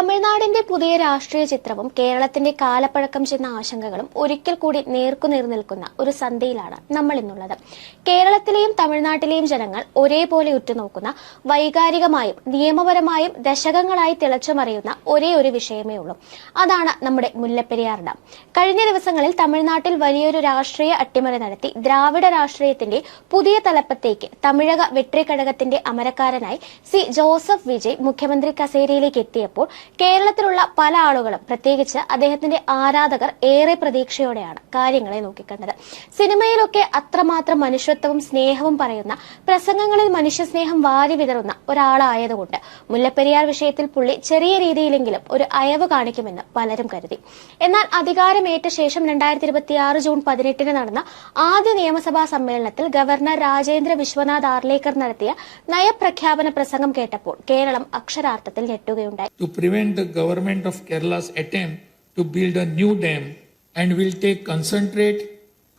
തമിഴ്നാടിന്റെ പുതിയ രാഷ്ട്രീയ ചിത്രവും കേരളത്തിന്റെ കാലപ്പഴക്കം ചെന്ന ആശങ്കകളും ഒരിക്കൽ കൂടി നേർക്കുനേർ നിൽക്കുന്ന ഒരു സന്ധ്യയിലാണ് നമ്മൾ ഇന്നുള്ളത്. കേരളത്തിലെയും തമിഴ്നാട്ടിലെയും ജനങ്ങൾ ഒരേപോലെ ഉറ്റുനോക്കുന്ന, വൈകാരികമായും നിയമപരമായും ദശകങ്ങളായി തിളച്ചുമറിയുന്ന ഒരേ ഒരു വിഷയമേ ഉള്ളൂ. അതാണ് നമ്മുടെ മുല്ലപ്പെരിയാർ ഡാം. കഴിഞ്ഞ ദിവസങ്ങളിൽ തമിഴ്നാട്ടിൽ വലിയൊരു രാഷ്ട്രീയ അട്ടിമറി നടത്തി ദ്രാവിഡ രാഷ്ട്രീയത്തിന്റെ പുതിയ തലപ്പത്തേക്ക് തമിഴക വെട്രിക്കഴകത്തിന്റെ അമരക്കാരനായി സി ജോസഫ് വിജയ് മുഖ്യമന്ത്രി കസേരയിലേക്ക് എത്തിയപ്പോൾ കേരളത്തിലുള്ള പല ആളുകളും, പ്രത്യേകിച്ച് അദ്ദേഹത്തിന്റെ ആരാധകർ, ഏറെ പ്രതീക്ഷയോടെയാണ് കാര്യങ്ങളെ നോക്കിക്കണ്ടത്. സിനിമയിലൊക്കെ അത്രമാത്രം മനുഷ്യത്വവും സ്നേഹവും പറയുന്ന, പ്രസംഗങ്ങളിൽ മനുഷ്യസ്നേഹം വാരി വിതറുന്ന ഒരാളായതുകൊണ്ട് മുല്ലപ്പെരിയാർ വിഷയത്തിൽ പുള്ളി ചെറിയ രീതിയിലെങ്കിലും ഒരു അയവ് കാണിക്കുമെന്ന് പലരും കരുതി. എന്നാൽ അധികാരമേറ്റ ശേഷം 2026 ജൂൺ 18 നടന്ന ആദ്യ നിയമസഭാ സമ്മേളനത്തിൽ ഗവർണർ രാജേന്ദ്ര വിശ്വനാഥ് ആർലേക്കർ നടത്തിയ നയപ്രഖ്യാപന പ്രസംഗം കേട്ടപ്പോൾ കേരളം അക്ഷരാർത്ഥത്തിൽ ഞെട്ടുകയുണ്ടായി. To prevent the government of Kerala's attempt to build a new dam, and will take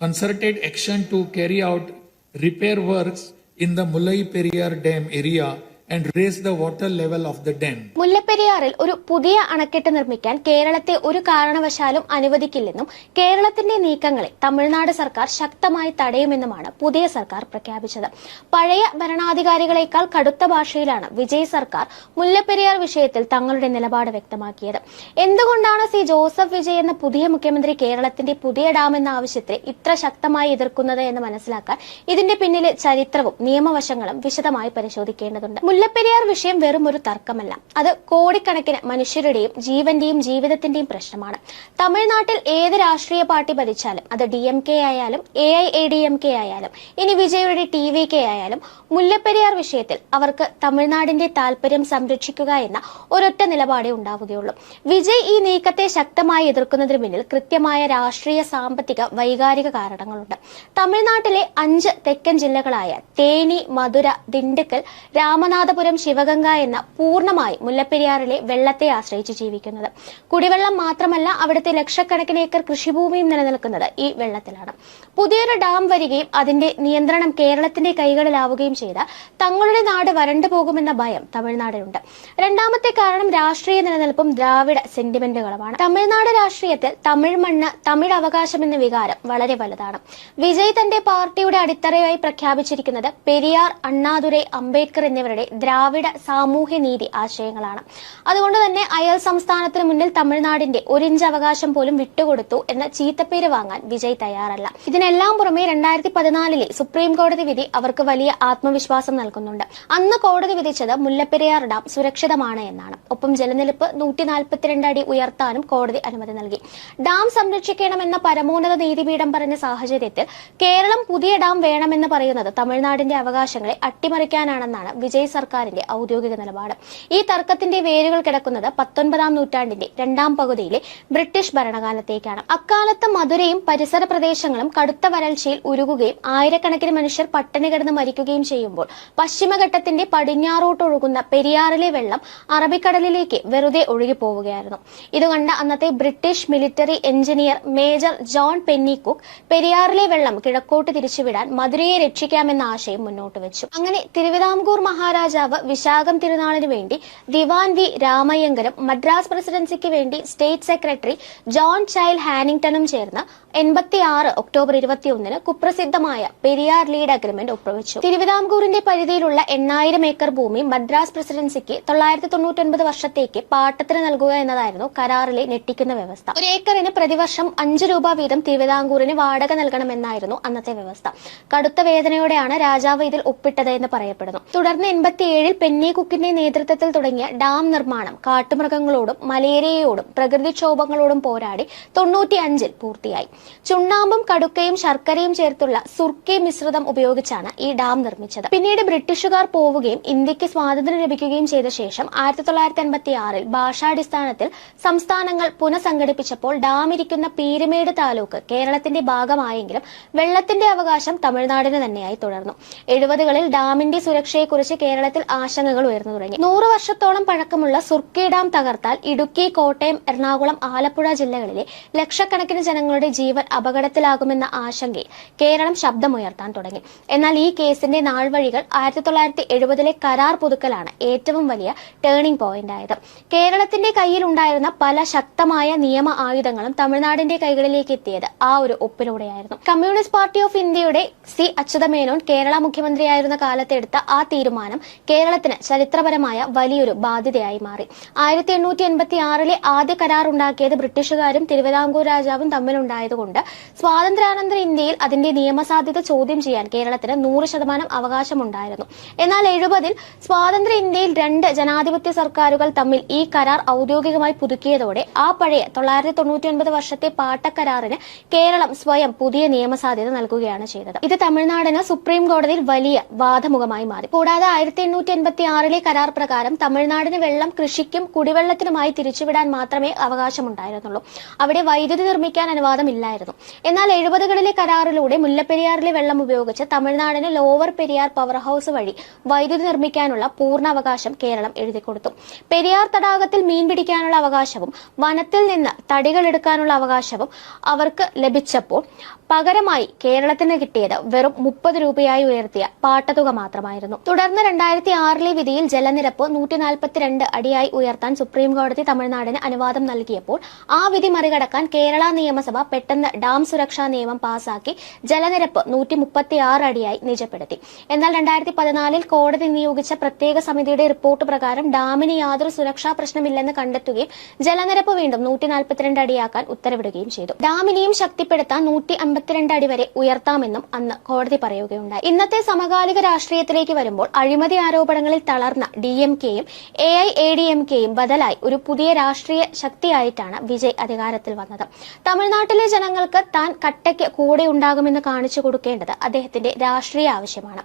concerted action to carry out repair works in the Mullai Periyar Dam area and raise the water level of the dam. മുല്ലപ്പെരിയാറിൽ ഒരു പുതിയ അണക്കെട്ട് നിർമ്മിക്കാൻ കേരളത്തെ ഒരു കാരണവശാലും അനുവദിക്കില്ലെന്നും കേരളത്തിന്റെ നീക്കങ്ങളെ തമിഴ്നാട് സർക്കാർ ശക്തമായി തടയുമെന്നുമാണ് പുതിയ സർക്കാർ പ്രഖ്യാപിച്ചത്. പഴയ ഭരണാധികാരികളെക്കാൾ കടുത്ത ഭാഷയിലാണ് വിജയ് സർക്കാർ മുല്ലപ്പെരിയാർ വിഷയത്തിൽ തങ്ങളുടെ നിലപാട് വ്യക്തമാക്കിയത്. എന്തുകൊണ്ടാണ് സി ജോസഫ് വിജയ് എന്ന പുതിയ മുഖ്യമന്ത്രി കേരളത്തിന്റെ പുതിയ ഡാം എന്ന ആവശ്യത്തെ ഇത്ര ശക്തമായി എതിർക്കുന്നത് എന്ന് മനസ്സിലാക്കാൻ ഇതിന്റെ പിന്നിലെ ചരിത്രവും നിയമവശങ്ങളും വിശദമായി പരിശോധിക്കേണ്ടതുണ്ട്. മുല്ലപ്പെരിയാർ വിഷയം വെറും ഒരു തർക്കമല്ല, അത് കോടിക്കണക്കിന് മനുഷ്യരുടെയും ജീവന്റെയും ജീവിതത്തിന്റെയും പ്രശ്നമാണ്. തമിഴ്നാട്ടിൽ ഏത് രാഷ്ട്രീയ പാർട്ടി ഭരിച്ചാലും, അത് DMK ആയാലും AIADMK ആയാലും ഇനി വിജയുടെ TVK ആയാലും, മുല്ലപ്പെരിയാർ വിഷയത്തിൽ അവർക്ക് തമിഴ്നാടിന്റെ താൽപര്യം സംരക്ഷിക്കുക എന്ന ഒരൊറ്റ നിലപാടേ ഉണ്ടാവുകയുള്ളൂ. വിജയ് ഈ നീക്കത്തെ ശക്തമായി എതിർക്കുന്നതിന് പിന്നിൽ കൃത്യമായ രാഷ്ട്രീയ, സാമ്പത്തിക, വൈകാരിക കാരണങ്ങളുണ്ട്. തമിഴ്നാട്ടിലെ 5 തെക്കൻ ജില്ലകളായ തേനി, മധുര, ദിണ്ടുക്കൽ, രാമനാഥപുരം, ശിവഗംഗ എന്ന പൂർണ്ണമായി മുല്ലപ്പെരിയാറിലെ വെള്ളത്തെ ആശ്രയിച്ച് ജീവിക്കുന്നത്. കുടിവെള്ളം മാത്രമല്ല, അവിടുത്തെ ലക്ഷക്കണക്കിന് ഏക്കർ കൃഷിഭൂമിയും നിലനിൽക്കുന്നത് ഈ വെള്ളത്തിലാണ്. പുതിയൊരു ഡാം വരികയും അതിന്റെ നിയന്ത്രണം കേരളത്തിന്റെ കൈകളിലാവുകയും ചെയ്താൽ തങ്ങളുടെ നാട് വരണ്ടു പോകുമെന്ന ഭയം തമിഴ്നാടിനുണ്ട്. രണ്ടാമത്തെ കാരണം രാഷ്ട്രീയ നിലനിൽപ്പും ദ്രാവിഡ സെന്റിമെന്റുകളുമാണ്. തമിഴ്നാട് രാഷ്ട്രീയത്തിൽ തമിഴ് മണ്ണ്, തമിഴ് അവകാശം എന്ന വികാരം വളരെ വലുതാണ്. വിജയ് തന്റെ പാർട്ടിയുടെ അടിത്തറയായി പ്രഖ്യാപിച്ചിരിക്കുന്നത് പെരിയാർ, അണ്ണാദുരൈ, അംബേദ്കർ എന്നിവരുടെ ദ്രാവിഡ സാമൂഹ്യ നീതി ആശയങ്ങളാണ്. അതുകൊണ്ട് തന്നെ അയൽ സംസ്ഥാനത്തിന് മുന്നിൽ തമിഴ്നാടിന്റെ 1 ഇഞ്ച് അവകാശം പോലും വിട്ടുകൊടുത്തു എന്ന ചീത്തപ്പേര് വാങ്ങാൻ വിജയ് തയ്യാറല്ല. ഇതിനെല്ലാം പുറമെ 2014 സുപ്രീം കോടതി വിധി അവർക്ക് വലിയ ആത്മവിശ്വാസം നൽകുന്നുണ്ട്. അന്ന് കോടതി വിധിച്ചത് മുല്ലപ്പെരിയാർ ഡാം സുരക്ഷിതമാണ് എന്നാണ്. ഒപ്പം ജലനിരപ്പ് 142 അടി ഉയർത്താനും കോടതി അനുമതി നൽകി. ഡാം സംരക്ഷിക്കണമെന്ന പരമോന്നത നീതിപീഠം പറഞ്ഞ സാഹചര്യത്തിൽ കേരളം പുതിയ ഡാം വേണമെന്ന് പറയുന്നത് തമിഴ്നാടിന്റെ അവകാശങ്ങളെ അട്ടിമറിക്കാനാണെന്നാണ് വിജയ് സർക്കാരിന്റെ ഔദ്യോഗിക നിലപാട്. ഈ തർക്കത്തിന്റെ വേരുകൾ കിടക്കുന്നത് 19ാം നൂറ്റാണ്ടിന്റെ 2ാം പകുതിയിലെ ബ്രിട്ടീഷ് ഭരണകാലത്തേക്കാണ്. അക്കാലത്ത് മധുരയും പരിസര പ്രദേശങ്ങളും കടുത്ത വരൾച്ചയിൽ ഉരുകുകയും ആയിരക്കണക്കിന് മനുഷ്യർ പട്ടിണി കിടന്ന് മരിക്കുകയും ചെയ്യുമ്പോൾ പശ്ചിമഘട്ടത്തിന്റെ പടിഞ്ഞാറോട്ടൊഴുകുന്ന പെരിയാറിലെ വെള്ളം അറബിക്കടലിലേക്ക് വെറുതെ ഒഴുകിപ്പോവുകയായിരുന്നു. ഇതുകണ്ട അന്നത്തെ British military engineer major John Pennycuick പെരിയാറിലെ വെള്ളം കിഴക്കോട്ട് തിരിച്ചുവിടാൻ മധുരയെ രക്ഷിക്കാമെന്ന ആശയം മുന്നോട്ട് വെച്ചു. അങ്ങനെ തിരുവിതാംകൂർ മഹാരാജാവ് വിശാഖം തിരുനാളിന് വേണ്ടി ദിവാൻ വി രാമയ്യങ്കരും മദ്രാസ് പ്രസിഡൻസിക്ക് വേണ്ടി സ്റ്റേറ്റ് സെക്രട്ടറി ജോൺ ചൈൽഡ് ഹാനിങ്ടണും ചേർന്ന് 86 ഒക്ടോബർ 21 കുപ്രസിദ്ധമായ പെരിയാർ ലീഡ് അഗ്രിമെന്റ് ഒപ്പുവെച്ചു. തിരുവിതാംകൂറിന്റെ പരിധിയിലുള്ള 8000 ഏക്കർ ഭൂമി മദ്രാസ് പ്രസിഡൻസിക്ക് 999 വർഷത്തേക്ക് പാട്ടത്തിന് നൽകുക എന്നതായിരുന്നു കരാറിലെ ഞെട്ടിക്കുന്ന വ്യവസ്ഥ. ഒരു ഏക്കറിന് പ്രതിവർഷം 5 രൂപ വീതം തിരുവിതാംകൂറിന് വാടക നൽകണമെന്നായിരുന്നു അന്നത്തെ വ്യവസ്ഥ. കടുത്ത വേദനയോടെയാണ് രാജാവ് ഇതിൽ ഒപ്പിട്ടത് എന്ന് പറയപ്പെടുന്നു. തുടർന്ന് 87 പെന്നിക്കുക്കിന്റെ നേതൃത്വത്തിൽ തുടങ്ങിയ ഡാം നിർമ്മാണം കാട്ടുമൃഗങ്ങളോടും മലേറിയയോടും പ്രകൃതിക്ഷോഭങ്ങളോടും പോരാടി 95 പൂർത്തിയായി. ചുണ്ണാമ്പും കടുക്കയും ശർക്കരയും ചേർത്തുള്ള സുർക്കി മിശ്രിതം ഉപയോഗിച്ചാണ് ഈ ഡാം നിർമ്മിച്ചത്. പിന്നീട് ബ്രിട്ടീഷുകാർ പോവുകയും ഇന്ത്യക്ക് സ്വാതന്ത്ര്യം ലഭിക്കുകയും ചെയ്ത ശേഷം 1956 ഭാഷാടിസ്ഥാനത്തിൽ സംസ്ഥാനങ്ങൾ പുനഃസംഘടിപ്പിച്ചപ്പോൾ ഡാം ഇരിക്കുന്ന പീരുമേട് താലൂക്ക് കേരളത്തിന്റെ ഭാഗമായെങ്കിലും വെള്ളത്തിന്റെ അവകാശം തമിഴ്നാടിന് തന്നെയായി തുടർന്നു. 70കളിൽ ഡാമിന്റെ സുരക്ഷയെക്കുറിച്ച് കേരളത്തിൽ കേരളത്തിൽ ആശങ്കകൾ ഉയർന്നു തുടങ്ങി. 100 വർഷത്തോളം പഴക്കമുള്ള സുർക്കി ഡാം തകർത്താൽ ഇടുക്കി, കോട്ടയം, എറണാകുളം, ആലപ്പുഴ ജില്ലകളിലെ ലക്ഷക്കണക്കിന് ജനങ്ങളുടെ ജീവൻ അപകടത്തിലാകുമെന്ന ആശങ്കയിൽ കേരളം ശബ്ദമുയർത്താൻ തുടങ്ങി. എന്നാൽ ഈ കേസിന്റെ നാൾവഴികൾ 1970-ലെ കരാർ പുതുക്കലാണ് ഏറ്റവും വലിയ ടേണിംഗ് പോയിന്റ് ആയത്. കേരളത്തിന്റെ കയ്യിലുണ്ടായിരുന്ന പല ശക്തമായ നിയമ ആയുധങ്ങളും തമിഴ്നാടിന്റെ കൈകളിലേക്ക് എത്തിയത് ആ ഒരു ഒപ്പിലൂടെയായിരുന്നു. കമ്മ്യൂണിസ്റ്റ് പാർട്ടി ഓഫ് ഇന്ത്യയുടെ സി അച്യുതമേനോൻ കേരള മുഖ്യമന്ത്രിയായിരുന്ന കാലത്ത് എടുത്ത ആ തീരുമാനം കേരളത്തിന് ചരിത്രപരമായ വലിയൊരു ബാധ്യതയായി മാറി. 1886-ലെ ആദ്യ കരാർ ഉണ്ടാക്കിയത് ബ്രിട്ടീഷുകാരും തിരുവിതാംകൂർ രാജാവും തമ്മിലുണ്ടായതുകൊണ്ട് സ്വാതന്ത്ര്യാനന്തര ഇന്ത്യയിൽ അതിന്റെ നിയമസാധ്യത ചോദ്യം ചെയ്യാൻ കേരളത്തിന് 100% അവകാശമുണ്ടായിരുന്നു. എന്നാൽ 70-ൽ സ്വാതന്ത്ര്യ ഇന്ത്യയിൽ 2 ജനാധിപത്യ സർക്കാരുകൾ തമ്മിൽ ഈ കരാർ ഔദ്യോഗികമായി പുതുക്കിയതോടെ ആ പഴയ 999 വർഷത്തെ പാട്ടക്കരാറിന് കേരളം സ്വയം പുതിയ നിയമസാധ്യത നൽകുകയാണ് ചെയ്തത്. ഇത് തമിഴ്നാടിന് സുപ്രീം കോടതിയിൽ വലിയ വാദമുഖമായി മാറി. കൂടാതെ 1886-ലെ കരാർ പ്രകാരം തമിഴ്നാടിന് വെള്ളം കൃഷിക്കും കുടിവെള്ളത്തിനുമായി തിരിച്ചുവിടാൻ മാത്രമേ അവകാശമുണ്ടായിരുന്നുള്ളൂ. അവിടെ വൈദ്യുതി നിർമ്മിക്കാൻ അനുവാദമില്ലായിരുന്നു. എന്നാൽ 70-കളിലെ കരാറിലൂടെ മുല്ലപ്പെരിയാറിലെ വെള്ളം ഉപയോഗിച്ച് തമിഴ്നാടിന് ലോവർ പെരിയാർ പവർ ഹൌസ് വഴി വൈദ്യുതി നിർമ്മിക്കാനുള്ള പൂർണ്ണ അവകാശം കേരളം എഴുതിക്കൊടുത്തു. പെരിയാർ തടാകത്തിൽ മീൻ പിടിക്കാനുള്ള അവകാശവും വനത്തിൽ നിന്ന് തടികൾ എടുക്കാനുള്ള അവകാശവും അവർക്ക് ലഭിച്ചപ്പോൾ പകരമായി കേരളത്തിന് കിട്ടിയത് വെറും 30 രൂപയായി ഉയർത്തിയ പാട്ടതുക മാത്രമായിരുന്നു. തുടർന്ന് 2006-ലെ വിധിയിൽ ജലനിരപ്പ് 142 അടിയായി ഉയർത്താൻ സുപ്രീം കോടതി തമിഴ്നാടിന് അനുവാദം നൽകിയപ്പോൾ ആ വിധി മറികടക്കാൻ കേരള നിയമസഭ പെട്ടെന്ന് ഡാം സുരക്ഷാ നിയമം പാസാക്കി ജലനിരപ്പ് 136 അടിയായി നിജപ്പെടുത്തി. എന്നാൽ 2014-ൽ കോടതി നിയോഗിച്ച പ്രത്യേക സമിതിയുടെ റിപ്പോർട്ട് പ്രകാരം ഡാമിന് യാതൊരു സുരക്ഷാ പ്രശ്നമില്ലെന്ന് കണ്ടെത്തുകയും ജലനിരപ്പ് വീണ്ടും 142 അടിയാക്കാൻ ഉത്തരവിടുകയും ചെയ്തു. ഡാമിനെയും ശക്തിപ്പെടുത്താൻ 152 അടി വരെ ഉയർത്താമെന്നും അന്ന് കോടതി പറയുകയുണ്ടായി. ഇന്നത്തെ സമകാലിക രാഷ്ട്രീയത്തിലേക്ക് വരുമ്പോൾ അഴിമതി ആരോപണങ്ങളിൽ തളർന്ന DMK-യും AIADMK-യും ബദലായി ഒരു പുതിയ രാഷ്ട്രീയ ശക്തിയായിട്ടാണ് വിജയ് അധികാരത്തിൽ വന്നത്. തമിഴ്നാട്ടിലെ ജനങ്ങൾക്ക് താൻ കട്ടയ്ക്ക് കൂടെ ഉണ്ടാകുമെന്ന് കാണിച്ചു കൊടുക്കേണ്ടത് അദ്ദേഹത്തിന്റെ രാഷ്ട്രീയ ആവശ്യമാണ്.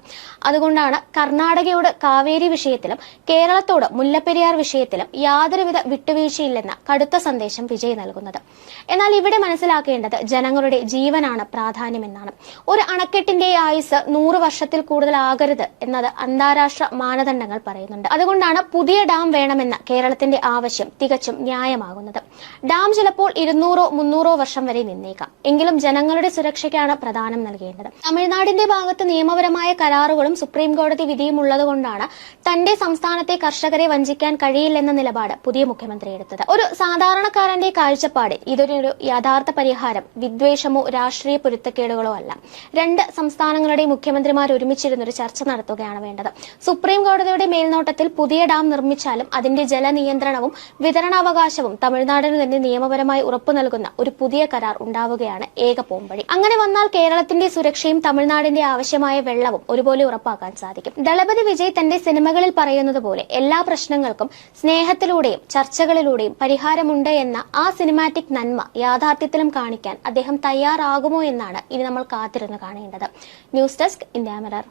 അതുകൊണ്ടാണ് കർണാടകയോട് കാവേരി വിഷയത്തിലും കേരളത്തോട് മുല്ലപ്പെരിയാർ വിഷയത്തിലും യാതൊരുവിധ വിട്ടുവീഴ്ചയില്ലെന്ന കടുത്ത സന്ദേശം വിജയ് നൽകുന്നത്. എന്നാൽ ഇവിടെ മനസ്സിലാക്കേണ്ടത് ജനങ്ങളുടെ ജീവനാണ് പ്രാധാന്യമെന്നാണ്. ഒരു അണക്കെട്ടിന്റെ ആയുസ് 100 വർഷത്തിൽ കൂടുതലാകരുത് എന്നത് അന്താരാഷ്ട്ര മാനദണ്ഡങ്ങൾ പറയുന്നുണ്ട്. അതുകൊണ്ടാണ് പുതിയ ഡാം വേണമെന്ന കേരളത്തിന്റെ ആവശ്യം തികച്ചും ന്യായമാകുന്നത്. ഡാം ചിലപ്പോൾ 200-300 വർഷം വരെ നിന്നേക്കാം. എങ്കിലും ജനങ്ങളുടെ സുരക്ഷയ്ക്കാണ് പ്രധാനം നൽകേണ്ടത്. തമിഴ്നാടിന്റെ ഭാഗത്ത് നിയമപരമായ കരാറുകളും സുപ്രീം കോടതി വിധിയും ഉള്ളതുകൊണ്ടാണ് തന്റെ സംസ്ഥാനത്തെ കർഷകരെ വഞ്ചിക്കാൻ കഴിയില്ലെന്ന നിലപാട് പുതിയ മുഖ്യമന്ത്രി എടുത്തത്. ഒരു സാധാരണക്കാരന്റെ കാഴ്ചപ്പാടിൽ ഇതൊരു യഥാർത്ഥ പരിഹാരം വിദ്വേഷമോ രാഷ്ട്രീയ പൊരുത്തക്കേടുകളോ അല്ല. 2 സംസ്ഥാനങ്ങളുടെ മുഖ്യമന്ത്രിമാർ ഒരുമിച്ചിരുന്നൊരു ചർച്ച നടത്തുകയാണ് വേണ്ടത്. സുപ്രീം കോടതിയുടെ മേൽനോട്ടത്തിൽ പുതിയ ഡാം നിർമ്മിച്ചാലും അതിന്റെ ജലനിയന്ത്രണവും വിതരണാവകാശവും തമിഴ്നാടിന് തന്നെ നിയമപരമായി ഉറപ്പു നൽകുന്ന ഒരു പുതിയ കരാർ ഉണ്ടാവുകയാണ് ഏക പോംവഴി. അങ്ങനെ വന്നാൽ കേരളത്തിന്റെ സുരക്ഷയും തമിഴ്നാടിന്റെ ആവശ്യമായ വെള്ളവും ഒരുപോലെ ഉറപ്പാക്കാൻ സാധിക്കും. ദളപതി വിജയ് തന്റെ സിനിമകളിൽ പറയുന്നത് പോലെ എല്ലാ പ്രശ്നങ്ങൾക്കും സ്നേഹത്തിലൂടെയും ചർച്ചകളിലൂടെയും പരിഹാരമുണ്ട് എന്ന ആ സിനിമാറ്റിക് നന്മ യാഥാർത്ഥ്യത്തിലും കാണിക്കാൻ അദ്ദേഹം തയ്യാറാകുമോ എന്നാണ് ഇനി നമ്മൾ കാത്തിരുന്ന് കാണേണ്ടത്. News desk India mirror.